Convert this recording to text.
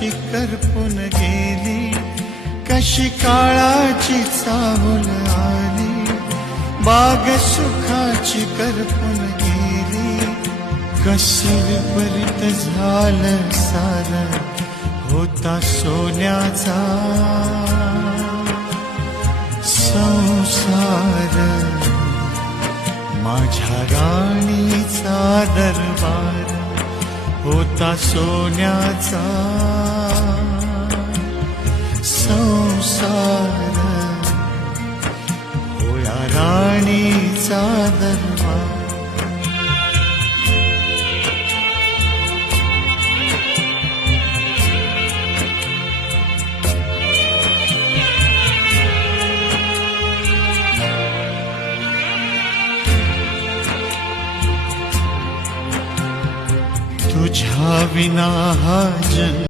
कशी करपून गेली, कशी काळाची चाहूल आली, बाग सुखाची करपून गेली, कसं विपरीत झालं सारं, होता सोन्याचा संसार, माझ्या राणीचा दरबार, होता सोन्याचा संसार, होया राणीचा दरबार. तुझ्या विना हा जन्म